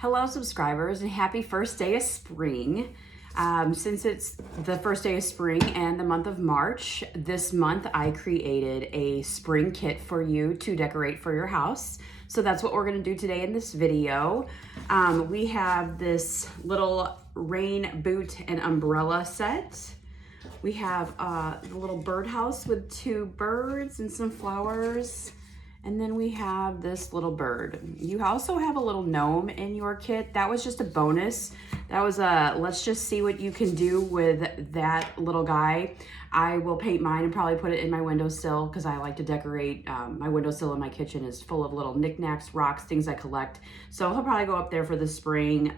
Hello subscribers and happy first day of spring. Since it's the first day of spring and the month of March, this month I created a spring kit for you to decorate for your house. So that's what we're gonna do today in this video. We have this little rain boot and umbrella set. We have the little birdhouse with 2 birds and some flowers. And then we have this little bird. You also have a little gnome in your kit. That was just a bonus. That was a, let's just see what you can do with that little guy. I will paint mine and probably put it in my windowsill because I like to decorate. My windowsill in my kitchen is full of little knickknacks, rocks, things I collect. So he'll probably go up there for the spring.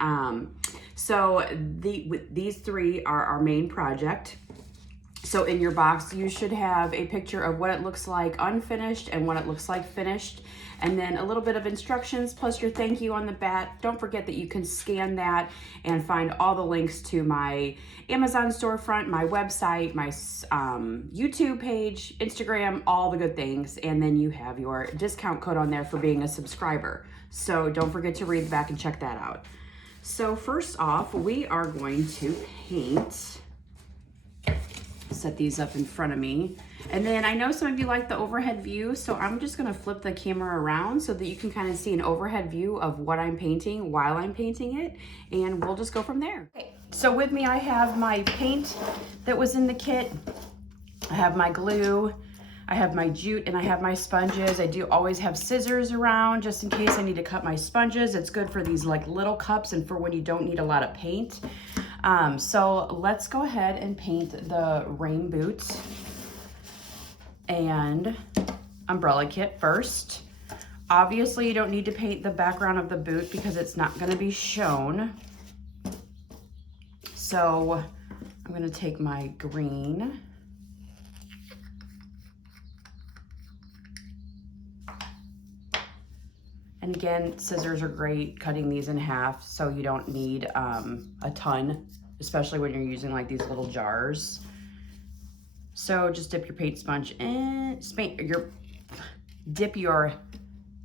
So these 3 are our main project. So in your box, you should have a picture of what it looks like unfinished and what it looks like finished, and then a little bit of instructions plus your thank you on the back. Don't forget that you can scan that and find all the links to my Amazon storefront, my website, my YouTube page, Instagram, all the good things. And then you have your discount code on there for being a subscriber. So don't forget to read the back and check that out. So first off, we are going to paint. Set these up in front of me. And then I know some of you like the overhead view, so I'm just gonna flip the camera around so that you can kind of see an overhead view of what I'm painting while I'm painting it, and we'll just go from there. Okay, so with me I have my paint that was in the kit. I have my glue, I have my jute, and I have my sponges. I do always have scissors around just in case I need to cut my sponges. It's good for these like little cups and for when you don't need a lot of paint. So let's go ahead and paint the rain boot and umbrella kit first. Obviously you don't need to paint the background of the boot because it's not going to be shown. So I'm going to take my green . And again, scissors are great cutting these in half, so you don't need a ton, especially when you're using like these little jars. So just dip your paint sponge in, dip your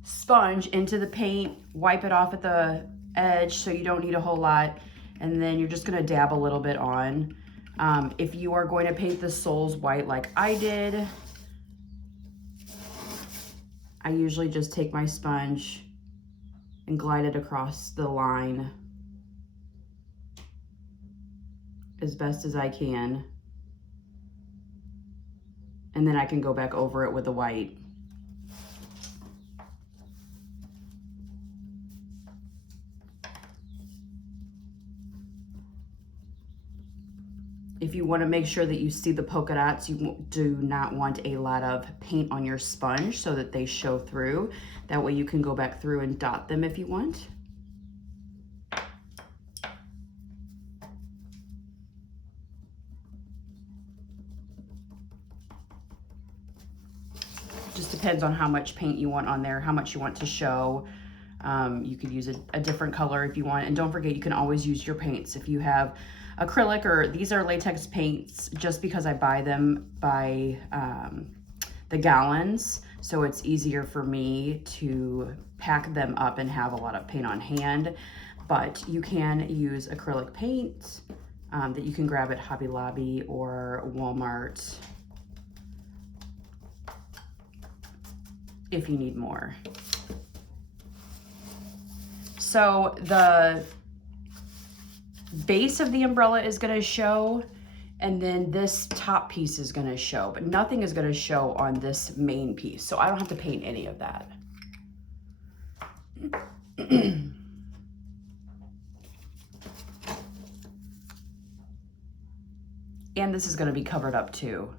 sponge into the paint, wipe it off at the edge so you don't need a whole lot, and then you're just gonna dab a little bit on. If you are going to paint the soles white like I did, I usually just take my sponge and glide it across the line as best as I can. And then I can go back over it with the white. If you want to make sure that you see the polka dots, you do not want a lot of paint on your sponge so that they show through. That way you can go back through and dot them if you want. Just depends on how much paint you want on there, how much you want to show. You could use a different color if you want. And don't forget, you can always use your paints. If you have acrylic, or these are latex paints just because I buy them by the gallons, so it's easier for me to pack them up and have a lot of paint on hand. But you can use acrylic paint that you can grab at Hobby Lobby or Walmart if you need more. So the base of the umbrella is going to show, and then this top piece is going to show, but nothing is going to show on this main piece, so I don't have to paint any of that. And this is going to be covered up too,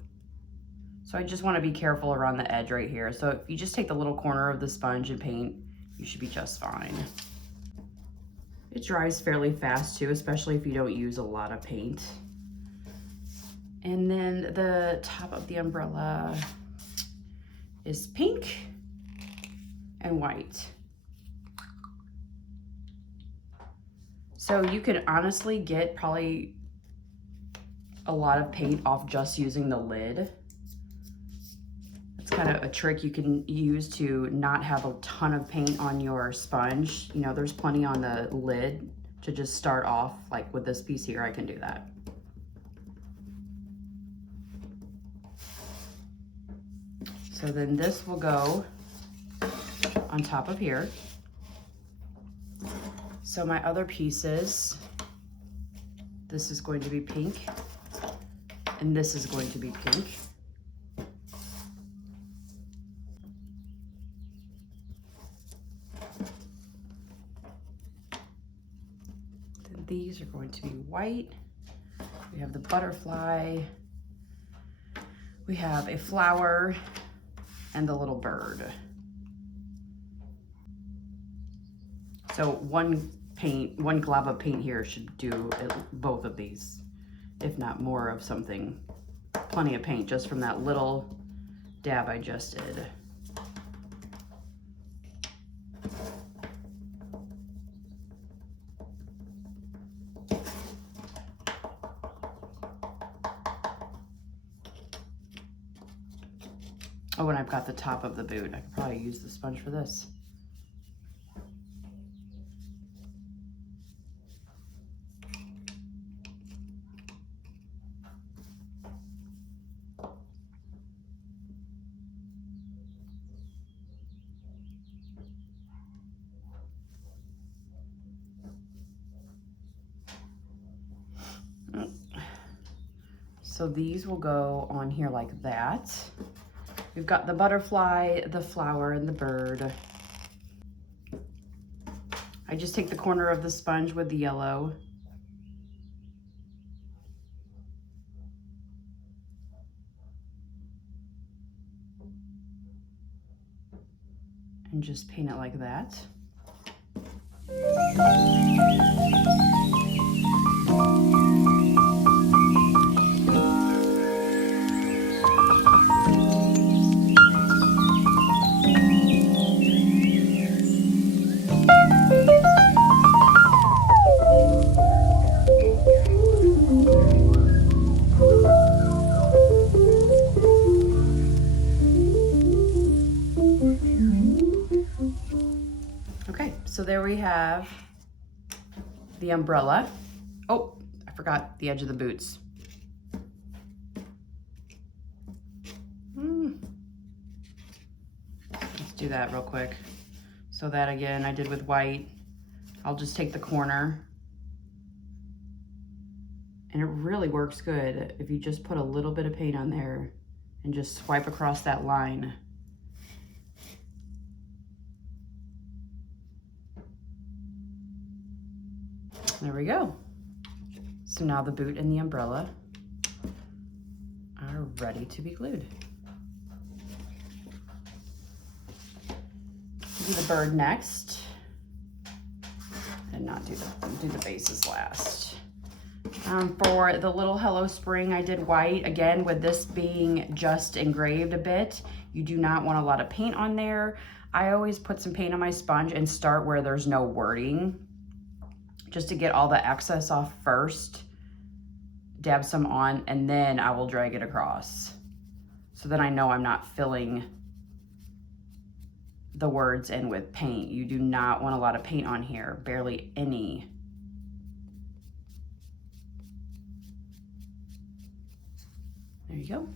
so I just want to be careful around the edge right here. So if you just take the little corner of the sponge and paint, you should be just fine. It dries fairly fast too, especially if you don't use a lot of paint. And then the top of the umbrella is pink and white. So you could honestly get probably a lot of paint off just using the lid. That's kind of a trick you can use to not have a ton of paint on your sponge. You know, there's plenty on the lid to just start off, like with this piece here, I can do that. So then this will go on top of here. So my other pieces, this is going to be pink, and this is going to be pink. Then these are going to be white. We have the butterfly. We have a flower and the little bird. So one glob of paint here should do both of these, if not more of something. Plenty of paint just from that little dab I just did. Oh, and I've got the top of the boot. I could probably use the sponge for this. So these will go on here like that. We've got the butterfly, the flower, and the bird. I just take the corner of the sponge with the yellow. And just paint it like that. So there we have the umbrella. Oh, I forgot the edge of the boots. Let's do that real quick. So that again, I did with white. I'll just take the corner. And it really works good if you just put a little bit of paint on there and just swipe across that line. There we go. So now the boot and the umbrella are ready to be glued. Do the bird next, and not do the bases last. For the little Hello Spring, I did white. Again, with this being just engraved a bit, you do not want a lot of paint on there. I always put some paint on my sponge and start where there's no wording, just to get all the excess off first, dab some on, and then I will drag it across. So then I know I'm not filling the words in with paint. You do not want a lot of paint on here, barely any. There you go.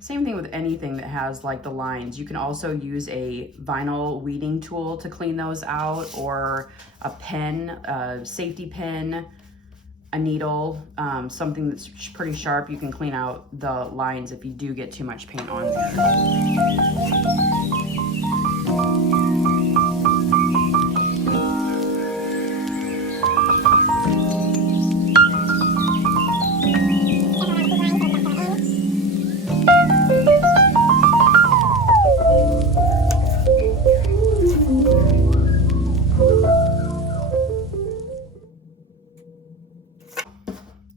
Same thing with anything that has like the lines. You can also use a vinyl weeding tool to clean those out, or a pen, a safety pin, a needle, something that's pretty sharp. You can clean out the lines if you do get too much paint on there.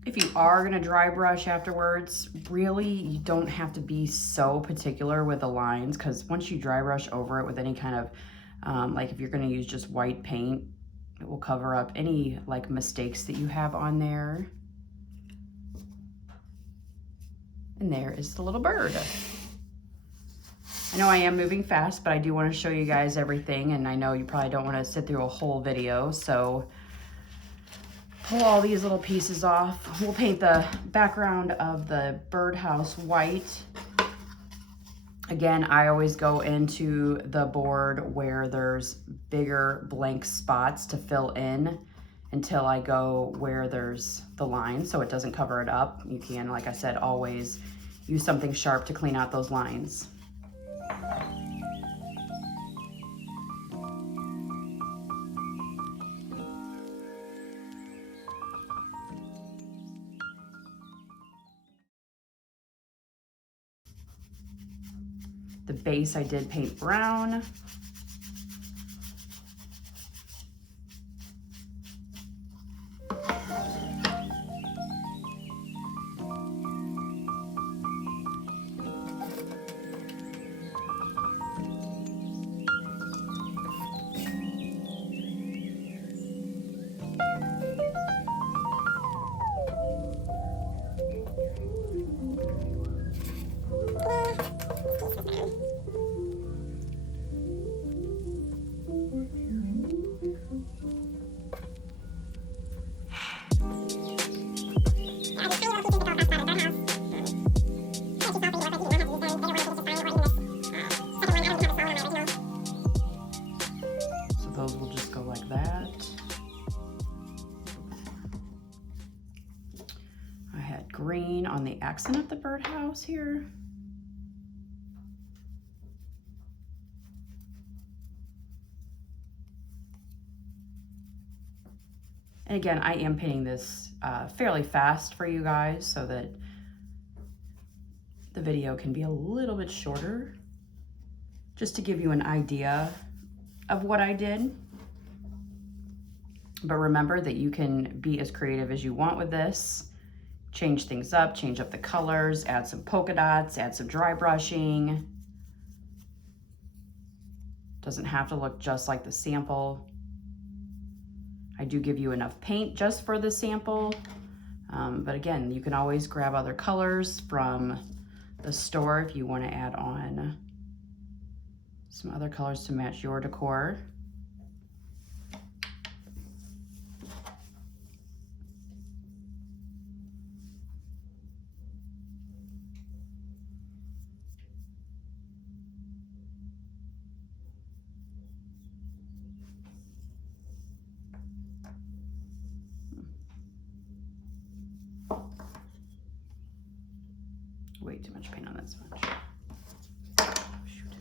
If you are gonna dry brush afterwards, really, you don't have to be so particular with the lines, because once you dry brush over it with any kind of, like if you're gonna use just white paint, it will cover up any like mistakes that you have on there. And there is the little bird. I know I am moving fast, but I do want to show you guys everything, and I know you probably don't want to sit through a whole video, so pull all these little pieces off. We'll paint the background of the birdhouse white. Again, I always go into the board where there's bigger blank spots to fill in until I go where there's the line, so it doesn't cover it up. You can, like I said, always use something sharp to clean out those lines. The base I did paint brown. Those will just go like that. I had green on the accent of the birdhouse here. And again, I am painting this fairly fast for you guys so that the video can be a little bit shorter, just to give you an idea of what I did. But remember that you can be as creative as you want with this. Change things up, change up the colors, add some polka dots, add some dry brushing. Doesn't have to look just like the sample. I do give you enough paint just for the sample. But again, you can always grab other colors from the store if you want to add on some other colors to match your decor. Way too much paint on that smudge. Oh, shoot.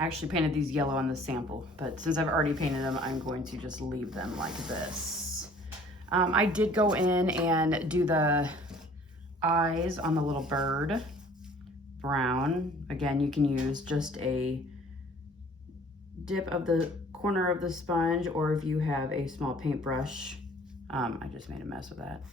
I actually painted these yellow on the sample, but since I've already painted them, I'm going to just leave them like this. I did go in and do the eyes on the little bird brown. Again, you can use just a dip of the corner of the sponge, or if you have a small paintbrush. I just made a mess with that.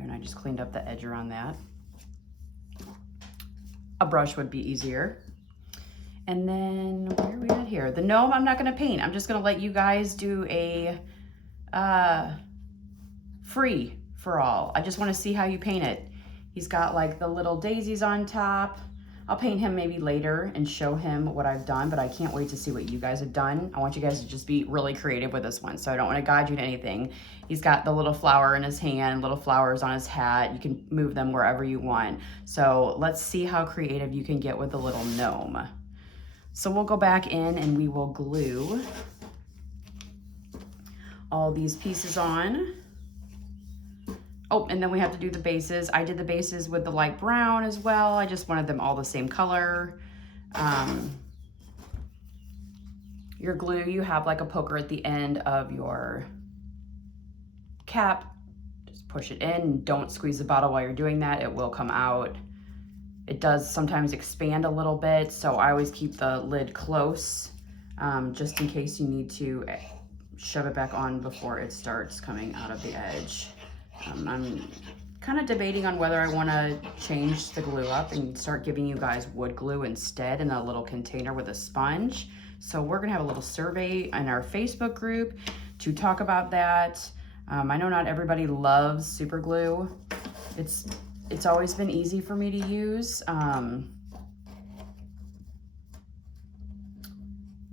And I just cleaned up the edge around that. A brush would be easier. And then where are we at here? The gnome I'm not gonna paint. I'm just gonna let you guys do a free for all. I just wanna see how you paint it. He's got like the little daisies on top. I'll paint him maybe later and show him what I've done, but I can't wait to see what you guys have done. I want you guys to just be really creative with this one, so I don't wanna guide you to anything. He's got the little flower in his hand, little flowers on his hat. You can move them wherever you want. So let's see how creative you can get with the little gnome. So we'll go back in and we will glue all these pieces on. Oh, and then we have to do the bases. I did the bases with the light brown as well. I just wanted them all the same color. Your glue, you have like a poker at the end of your cap. Just push it in. Don't squeeze the bottle while you're doing that. It will come out. It does sometimes expand a little bit, so I always keep the lid close, just in case you need to shove it back on before it starts coming out of the edge. I'm kind of debating on whether I want to change the glue up and start giving you guys wood glue instead in a little container with a sponge. So we're gonna have a little survey in our Facebook group to talk about that. I know not everybody loves super glue. It's always been easy for me to use,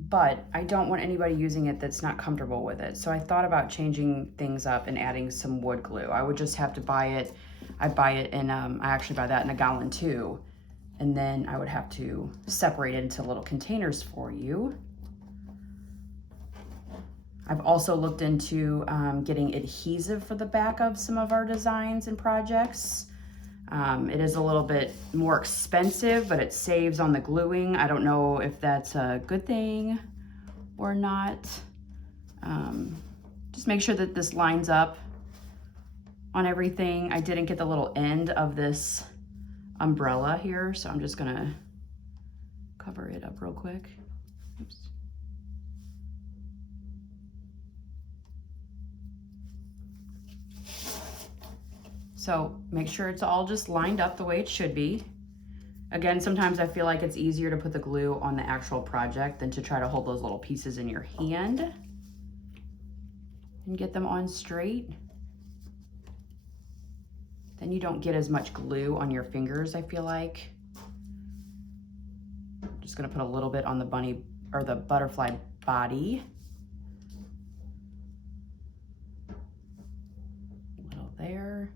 but I don't want anybody using it that's not comfortable with it. So I thought about changing things up and adding some wood glue. I would just have to buy it. I buy it in, I actually buy that in a gallon too. And then I would have to separate it into little containers for you. I've also looked into getting adhesive for the back of some of our designs and projects. It is a little bit more expensive, but it saves on the gluing. I don't know if that's a good thing or not. Just make sure that this lines up on everything. I didn't get the little end of this umbrella here, so I'm just gonna cover it up real quick. Oops. So make sure it's all just lined up the way it should be. Again, sometimes I feel like it's easier to put the glue on the actual project than to try to hold those little pieces in your hand and get them on straight. Then you don't get as much glue on your fingers, I feel like. I'm just gonna put a little bit on the bunny or the butterfly body. A little there.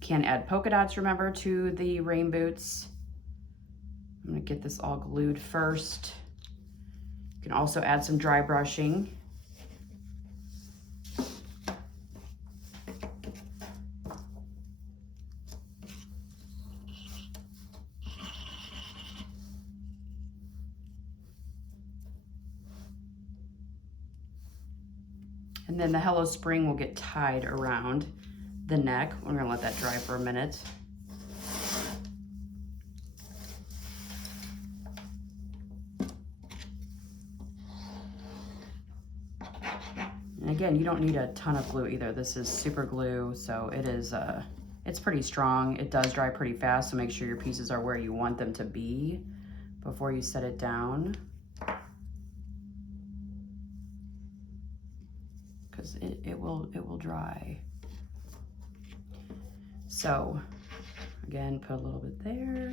Can add polka dots, remember, to the rain boots. I'm gonna get this all glued first. You can also add some dry brushing. And then the Hello Spring will get tied around the neck. We're gonna let that dry for a minute. And again, you don't need a ton of glue either. This is super glue, so it is, it's pretty strong. It does dry pretty fast, so make sure your pieces are where you want them to be before you set it down. Because it will dry. So again, put a little bit there.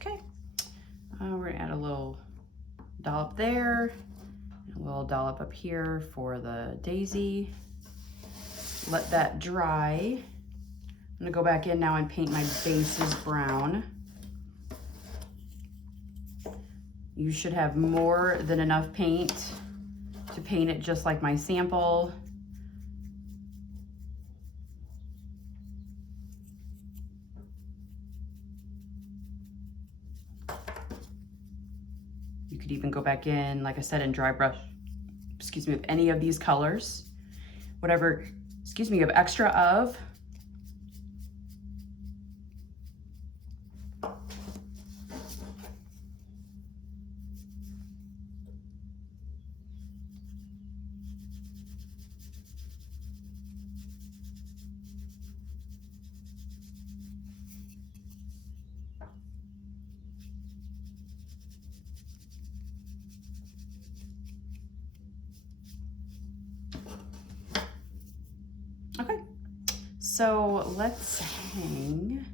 Okay, we're gonna add a little dollop there, and a little dollop up here for the daisy. Let that dry. I'm gonna go back in now and paint my bases brown. You should have more than enough paint to paint it just like my sample. could even go back in, like I said, and dry brush, excuse me, with any of these colors. Whatever, excuse me, you have extra of. Okay, so let's hang.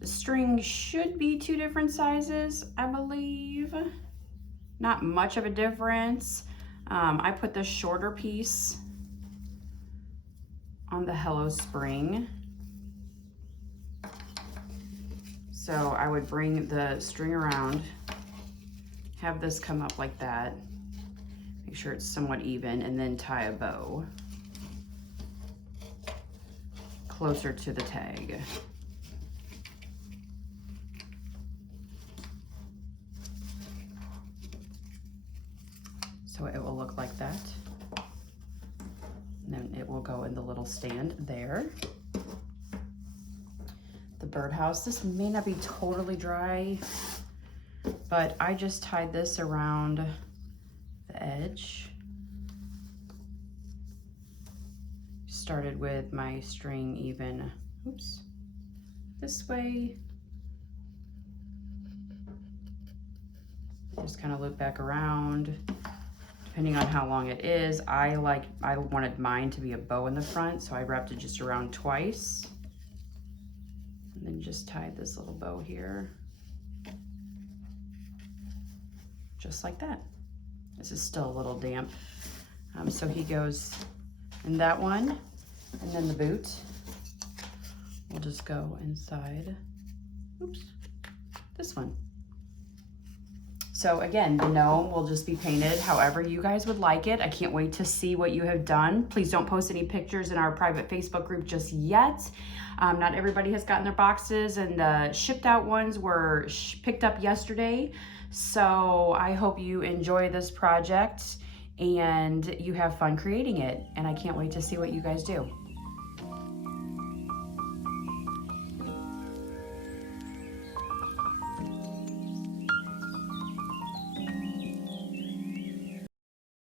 The string should be 2 different sizes, I believe. Not much of a difference. I put the shorter piece on the Hello Spring. So I would bring the string around, have this come up like that, make sure it's somewhat even, and then tie a bow closer to the tag. So it will look like that. And then it will go in the little stand there. The birdhouse, this may not be totally dry, but I just tied this around the edge. Started with my string even, oops, this way. Just kind of loop back around. Depending on how long it is, I wanted mine to be a bow in the front, so I wrapped it just around twice. And then just tied this little bow here. Just like that. This is still a little damp. So he goes in that one, and then the boot will just go inside, oops, this one. So again, the gnome will just be painted however you guys would like it. I can't wait to see what you have done. Please don't post any pictures in our private Facebook group just yet. Not everybody has gotten their boxes, and the shipped out ones were picked up yesterday. So I hope you enjoy this project and you have fun creating it. And I can't wait to see what you guys do.